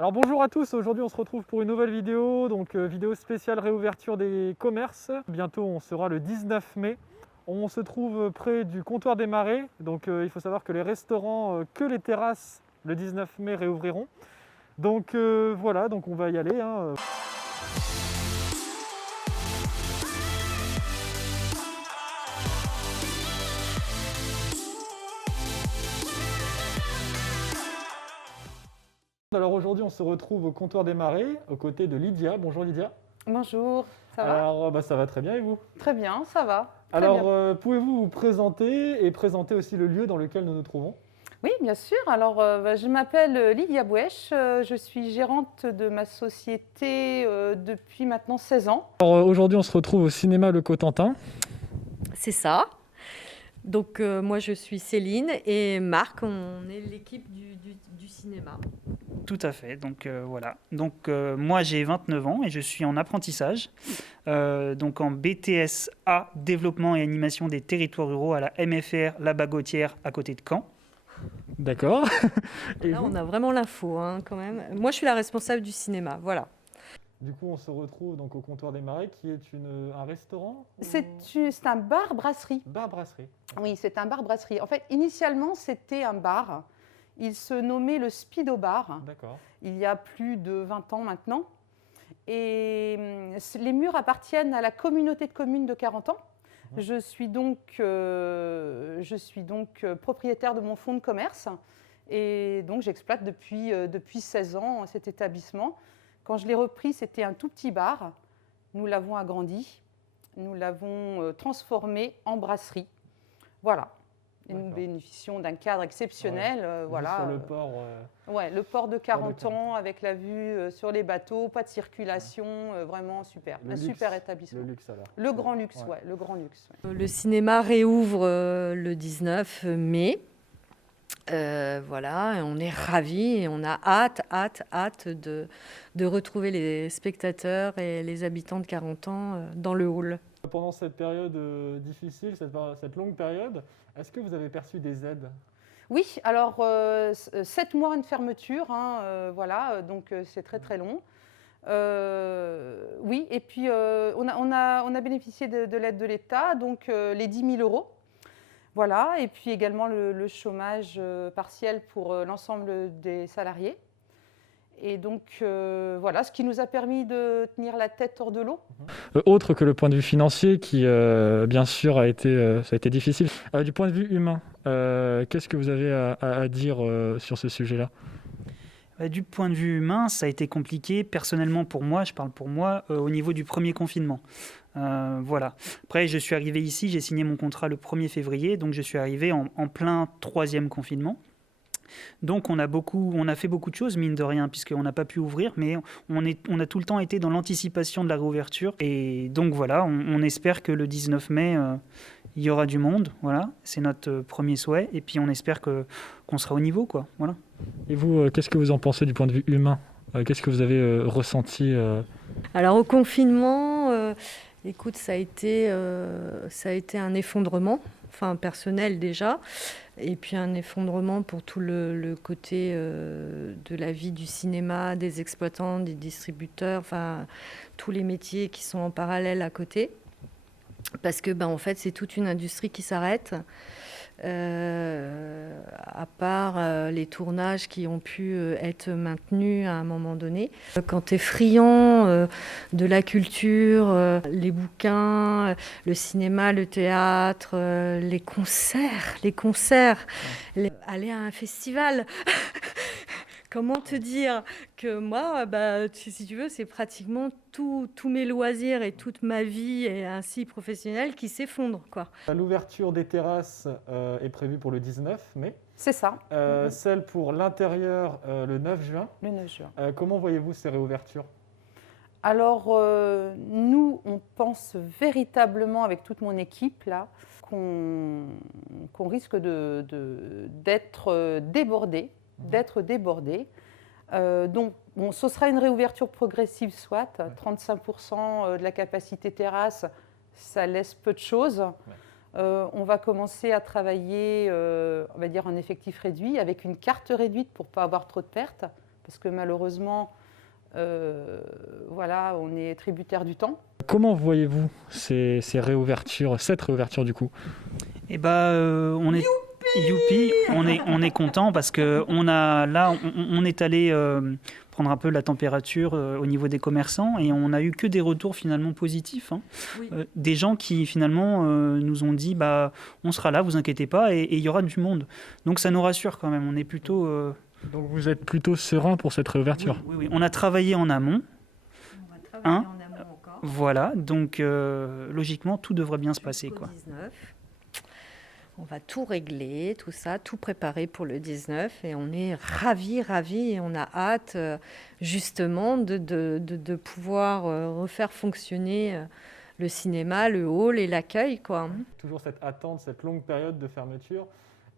Alors bonjour à tous, aujourd'hui on se retrouve pour une nouvelle vidéo, donc vidéo spéciale réouverture des commerces. Bientôt on sera le 19 mai. On se trouve près du comptoir des Marais, donc il faut savoir que les restaurants, que les terrasses le 19 mai réouvriront. Donc voilà, donc on va y aller, hein. Alors aujourd'hui on se retrouve au comptoir des Marais, aux côtés de Lydia. Bonjour Lydia. Bonjour, ça va? Alors ça va très bien et vous? Très bien, ça va. Très Alors bien. pouvez-vous vous présenter et présenter aussi le lieu dans lequel nous nous trouvons? Oui, bien sûr. Alors, je m'appelle Lydia Bouèche. Je suis gérante de ma société depuis maintenant 16 ans. Alors aujourd'hui on se retrouve au cinéma Le Cotentin. C'est ça. Donc moi je suis Céline et Marc, on est l'équipe du cinéma. Tout à fait, donc voilà. Donc moi j'ai 29 ans et je suis en apprentissage, donc en BTS A, développement et animation des territoires ruraux à la MFR La Bagotière à côté de Caen. D'accord. Et Là vous? on a vraiment l'info hein, quand même. Moi je suis la responsable du cinéma, voilà. Du coup on se retrouve donc au comptoir des Marais qui est un restaurant ou- C'est un bar-brasserie. Bar-brasserie. Oui, c'est un bar-brasserie. En fait, initialement, c'était un bar. Il se nommait le Speedo Bar, D'accord. il y a plus de 20 ans maintenant. Et les murs appartiennent à la communauté de communes de 40 ans. Mhm. Je suis donc propriétaire de mon fonds de commerce et donc j'exploite depuis 16 ans cet établissement. Quand je l'ai repris, c'était un tout petit bar. Nous l'avons agrandi, nous l'avons transformé en brasserie. Voilà. Et nous D'accord. bénéficions d'un cadre exceptionnel. Vue Voilà. sur le port. Ouais, le port de 40 40 ans avec la vue sur les bateaux, pas de circulation, vraiment super. Le Un luxe. super établissement. Le luxe alors. Le grand luxe, Ouais. ouais, le grand luxe. Ouais. Le cinéma réouvre le 19 mai. Voilà, et on est ravis et on a hâte de retrouver les spectateurs et les habitants de 40 ans dans le hall. Pendant cette période difficile, cette longue période, est-ce que vous avez perçu des aides? Oui, alors 7 mois de fermeture, hein, voilà, donc c'est très très long. Oui, et puis on a bénéficié de l'aide de l'État, donc les 10 000 euros. Voilà, et puis également le chômage partiel pour l'ensemble des salariés. Et donc voilà, ce qui nous a permis de tenir la tête hors de l'eau. Autre que le point de vue financier qui, bien sûr, ça a été difficile. Du point de vue humain, qu'est-ce que vous avez à dire sur ce sujet-là? Du point de vue humain, ça a été compliqué. Personnellement pour moi, je parle pour moi, au niveau du premier confinement. Voilà. Après, je suis arrivé ici, j'ai signé mon contrat le 1er février, donc je suis arrivé en plein 3e confinement. Donc on a fait beaucoup de choses, mine de rien, puisqu'on n'a pas pu ouvrir, mais on a tout le temps été dans l'anticipation de la réouverture. Et donc voilà, on espère que le 19 mai, il y aura du monde. Voilà, c'est notre premier souhait. Et puis on espère qu'on sera au niveau, quoi. Voilà. Et vous, qu'est-ce que vous en pensez du point de vue humain? Qu'est-ce que vous avez ressenti Alors au confinement, écoute, ça a été un effondrement, enfin personnel déjà, et puis un effondrement pour tout le côté de la vie du cinéma, des exploitants, des distributeurs, enfin tous les métiers qui sont en parallèle à côté. Parce que en fait, c'est toute une industrie qui s'arrête. À part les tournages qui ont pu être maintenus à un moment donné. Quand tu es friand de la culture, les bouquins, le cinéma, le théâtre, les concerts, aller à un festival. Comment te dire que moi, si tu veux, c'est pratiquement tous mes loisirs et toute ma vie et ainsi professionnelle qui s'effondrent, quoi. L'ouverture des terrasses est prévue pour le 19 mai. C'est ça, Celle pour l'intérieur le 9 juin. le 9 juin. Comment voyez-vous ces réouvertures? Alors, nous, on pense véritablement, avec toute mon équipe, là, qu'on risque d'être débordés. Donc, bon, ce sera une réouverture progressive, soit 35% de la capacité terrasse, ça laisse peu de choses. On va commencer à travailler, on va dire, en effectif réduit, avec une carte réduite pour ne pas avoir trop de pertes. parce que malheureusement, voilà, on est tributaire du temps. Comment voyez-vous ces réouvertures, cette réouverture du coup? Eh ben, on est youpi, on est content parce que on est allé prendre un peu la température au niveau des commerçants et on a eu que des retours finalement positifs. Hein. Oui. Des gens qui finalement nous ont dit on sera là, vous inquiétez pas, et il y aura du monde. Donc ça nous rassure quand même. On est plutôt. Donc vous êtes plutôt serein pour cette réouverture? Oui. On a travaillé en amont. On va travailler Hein en amont encore. Voilà, donc logiquement tout devrait bien se passer, Jusqu'au quoi. 19. On va tout régler, tout ça, tout préparer pour le 19 et on est ravis et on a hâte justement de pouvoir refaire fonctionner le cinéma, le hall et l'accueil, quoi. Toujours cette attente, cette longue période de fermeture.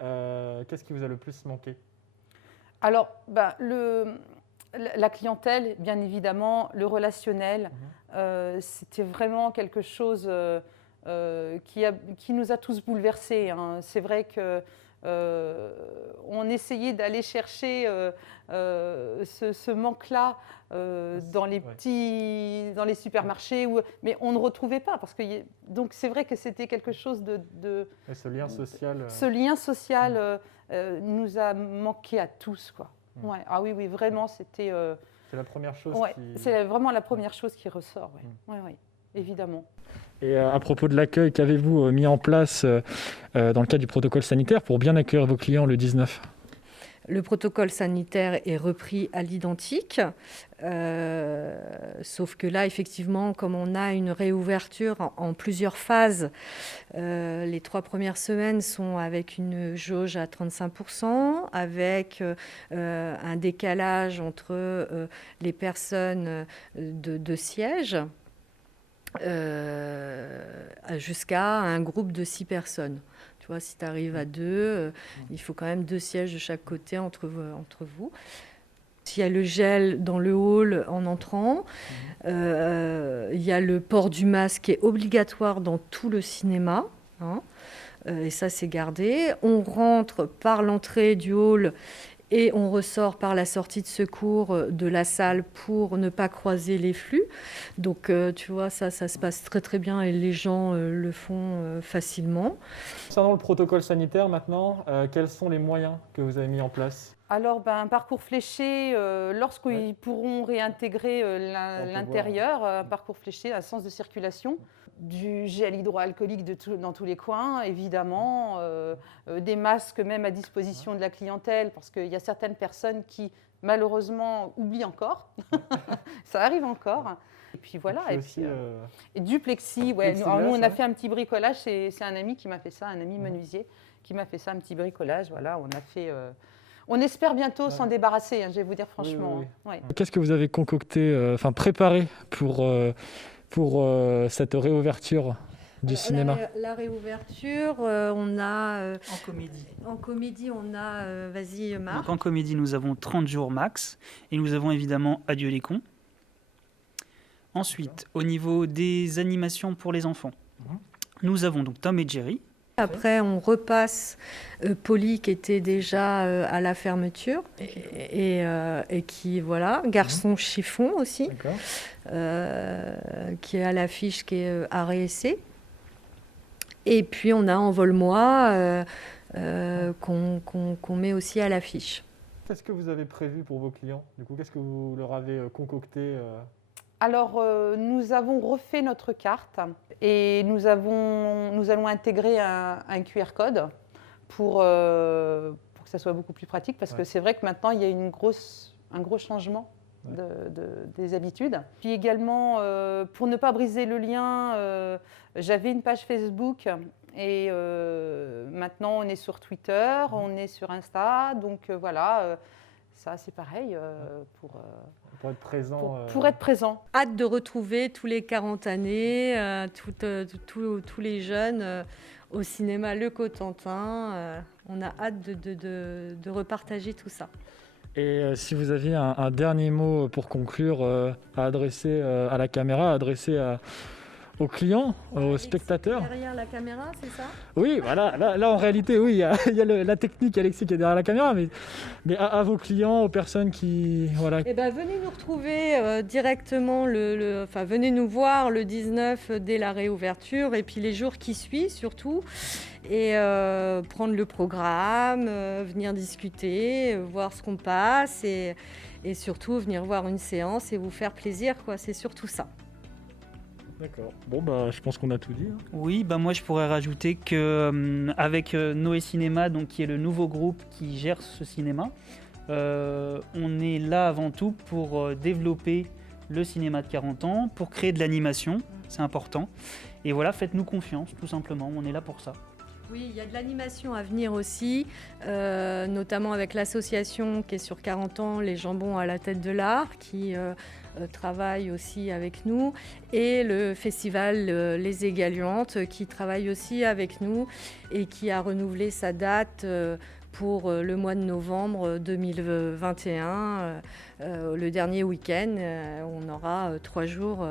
Qu'est-ce qui vous a le plus manqué? Alors, la clientèle, bien évidemment, le relationnel, c'était vraiment quelque chose qui nous a tous bouleversés. Hein. C'est vrai que on essayait d'aller chercher ce manque-là dans les supermarchés, mais on ne retrouvait pas. Donc c'est vrai que c'était quelque chose Et ce lien social. Ce lien social nous a manqué à tous, quoi. Ouais. Ah oui, vraiment, c'était. C'est la première chose. C'est vraiment la première chose qui ressort. Oui, évidemment. Et à propos de l'accueil, qu'avez-vous mis en place dans le cadre du protocole sanitaire pour bien accueillir vos clients le 19? Le protocole sanitaire est repris à l'identique, sauf que là, effectivement, comme on a une réouverture en plusieurs phases, les 3 premières semaines sont avec une jauge à 35%, avec un décalage entre les personnes de siège, jusqu'à un groupe de 6 personnes. Tu vois, si tu arrives à 2, il faut quand même 2 sièges de chaque côté entre vous. Il y a le gel dans le hall en entrant. Il y a le port du masque qui est obligatoire dans tout le cinéma. Hein, et ça, c'est gardé. On rentre par l'entrée du hall et on ressort par la sortie de secours de la salle pour ne pas croiser les flux. Donc, tu vois, ça se passe très très bien et les gens le font facilement. Concernant le protocole sanitaire maintenant, quels sont les moyens que vous avez mis en place? Alors, un parcours fléché, lorsqu'ils pourront réintégrer l'intérieur, un parcours fléché, un sens de circulation, du gel hydroalcoolique dans tous les coins, évidemment, des masques même à disposition de la clientèle, parce qu'il y a certaines personnes qui, malheureusement, oublient encore. Ça arrive encore. Et puis voilà. Et du plexi, ouais. Alors, nous, on a fait un petit bricolage, c'est un ami qui m'a fait ça, un ami menuisier, qui m'a fait ça, un petit bricolage. Voilà, on a fait... On espère bientôt s'en débarrasser, hein, je vais vous dire franchement. Oui. Ouais. Qu'est-ce que vous avez concocté, préparé pour cette réouverture du cinéma? La réouverture, on a... En comédie, on a... vas-y, Marc. Donc en comédie, nous avons 30 jours max. Et nous avons évidemment Adieu les cons. Ensuite, au niveau des animations pour les enfants, nous avons donc Tom et Jerry. Après, on repasse Polly qui était déjà à la fermeture et qui, voilà, Garçon chiffon aussi, qui est à l'affiche, qui est à réessai. Et puis, on a Envole-moi qu'on met aussi à l'affiche. Qu'est-ce que vous avez prévu pour vos clients? Du coup, qu'est-ce que vous leur avez concocté? Alors, nous avons refait notre carte et nous allons intégrer un QR code pour que ça soit beaucoup plus pratique, parce que c'est vrai que maintenant, il y a un gros changement des habitudes. Puis également, pour ne pas briser le lien, j'avais une page Facebook et maintenant, on est sur Twitter, on est sur Insta, donc voilà, ça c'est pareil pour être présent. Pour être présent. Hâte de retrouver tous les 40 années, tous les jeunes au cinéma Le Cotentin. On a hâte de repartager tout ça. Et si vous aviez un dernier mot pour conclure à adresser à la caméra, à adresser aux clients, aux spectateurs. Derrière la caméra, c'est ça? Oui, voilà, là, en réalité, oui, il y a la technique, Alexis, qui est derrière la caméra, mais à vos clients, aux personnes qui... Voilà. Eh ben, venez nous retrouver directement, enfin, venez nous voir le 19 dès la réouverture et puis les jours qui suivent surtout. Et prendre le programme, venir discuter, voir ce qu'on passe et surtout venir voir une séance et vous faire plaisir, quoi. C'est surtout ça. D'accord. Bon, bah, je pense qu'on a tout dit. Hein. Oui, bah moi je pourrais rajouter que avec Noé Cinéma, donc qui est le nouveau groupe qui gère ce cinéma, on est là avant tout pour développer le cinéma de 40 ans, pour créer de l'animation, c'est important. Et voilà, faites-nous confiance, tout simplement, on est là pour ça. Oui, il y a de l'animation à venir aussi, notamment avec l'association qui est sur 40 ans, Les Jambons à la tête de l'art, qui travaille aussi avec nous, et le festival Les Égaluantes, qui travaille aussi avec nous et qui a renouvelé sa date pour le mois de novembre 2021. Le dernier week-end, on aura 3 jours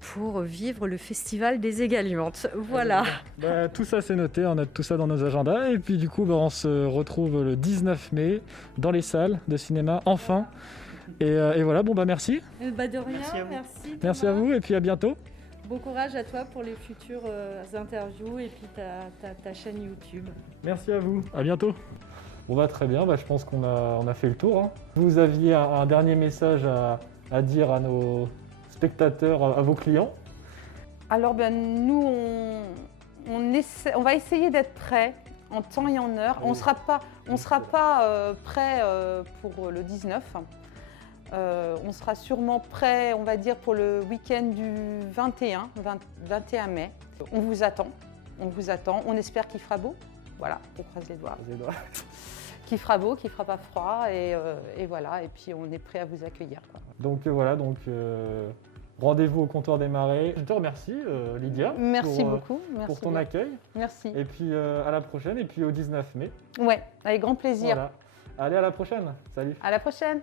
pour vivre le festival des Égaluantes. Voilà. Bah, tout ça c'est noté, on a tout ça dans nos agendas et puis du coup bah, on se retrouve le 19 mai dans les salles de cinéma enfin. Et voilà, bon bah merci. De rien, Merci à vous. Merci à vous et puis à bientôt. Bon courage à toi pour les futures interviews et puis ta chaîne YouTube. Merci à vous, à bientôt. Bon bah très bien, bah, je pense qu'on a fait le tour. Hein. Vous aviez un dernier message à dire à nos spectateurs, à vos clients? Alors nous, on va essayer d'être prêts en temps et en heure. Oui. On sera pas prêt pour le 19. On sera sûrement prêt, on va dire, pour le week-end du 21 mai. On vous attend. On espère qu'il fera beau. Voilà, on croise les doigts. Qu'il fera beau, qu'il fera pas froid et voilà. Et puis on est prêt à vous accueillir, quoi. Donc voilà, rendez-vous au comptoir des Marais. Je te remercie Lydia. Merci beaucoup. Merci pour ton bien. accueil. Merci. Et puis à la prochaine et puis au 19 mai. Ouais, avec grand plaisir. Voilà. Allez, à la prochaine. Salut. À la prochaine.